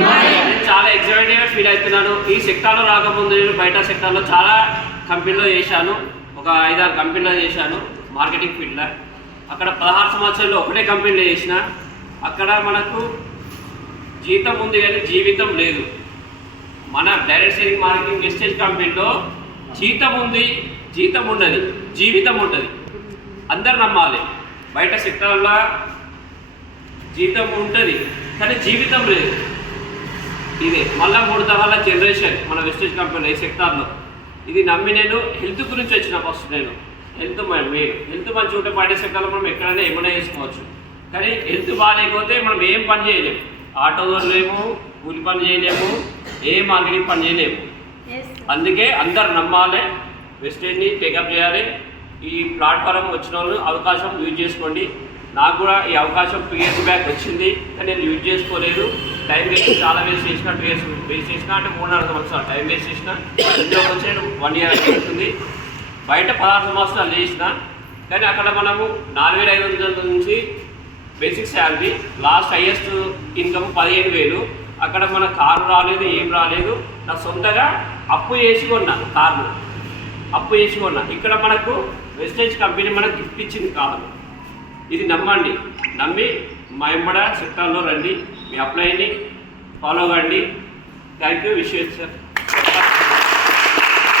నేను చాలా ఎక్సైటెడ్గా ఫీల్ అవుతున్నాను. ఈ సెక్టార్లో రాకముందు నేను బయట సెక్టార్లో చాలా కంపెనీలో చేశాను. ఒక 5-6 కంపెనీలో చేశాను మార్కెటింగ్ ఫీల్డ్లో. అక్కడ 16 సంవత్సరాలు ఒకటే కంపెనీలో చేసిన. అక్కడ మనకు జీతం ఉంది కానీ జీవితం లేదు. మన డైరెక్ట్ సేలింగ్ మార్కెటింగ్ వెస్టేజ్ కంపెనీలో జీతం ఉంది, జీతం ఉండదు, జీవితం ఉంటుంది. అందరు నమ్మాలి. బయట సెక్టార్లో జీతం ఉంటుంది కానీ జీవితం లేదు. ఇది మళ్ళీ 3 తరాల జనరేషన్ మన వెస్టేజ్ కంపెనీలో ఈ సెక్టార్లో. ఇది నమ్మి నేను హెల్త్ గురించి వచ్చిన. ఫస్ట్ నేను హెల్త్ మంచిగా ఉంటే బయట సెక్టార్లో మనం ఎక్కడైనా ఏమైనా చేసుకోవచ్చు. కానీ హెల్త్ బాగాలేకపోతే మనం ఏం పని చేయలేము. ఆటో తోలేము, కూలి పని చేయలేము, ఏ మార్కెటింగ్ పని చేయలేము. అందుకే అందరు నమ్మాలి, వెస్టేజ్ని టేకప్ చేయాలి. ఈ ప్లాట్ఫారం వచ్చిన వాళ్ళు అవకాశం యూజ్ చేసుకోండి. నాకు కూడా ఈ అవకాశం 2 years బ్యాక్ వచ్చింది కానీ నేను యూజ్ చేసుకోలేదు. టైం వేస్ట్ చాలా వేస్ట్ చేసిన. 2 years వేస్ట్ చేసిన అంటే 3-4 సంవత్సరాలు టైం వేస్ట్ చేసిన. ఇంట్లోకి వచ్చి 1 year అవుతుంది. బయట 16 సంవత్సరాలు చేసిన. కానీ అక్కడ మనము 4,500 నుంచి basic salary, last highest income 15,000. అక్కడ మన కారు రాలేదు, ఏం రాలేదు. నా సొంతగా అప్పు చేసి కొన్నా, కారు అప్పు చేసి కొన్నా. ఇక్కడ మనకు వెస్టేజ్ కంపెనీ మనకు గిఫ్ట్ ఇచ్చింది కారు. ఇది నమ్మండి. నమ్మి మా ఎంబడ సెక్టార్లో రండి. మీ అప్లైని ఫాలో కండి. Thank you. విశ్వేశ్వర్.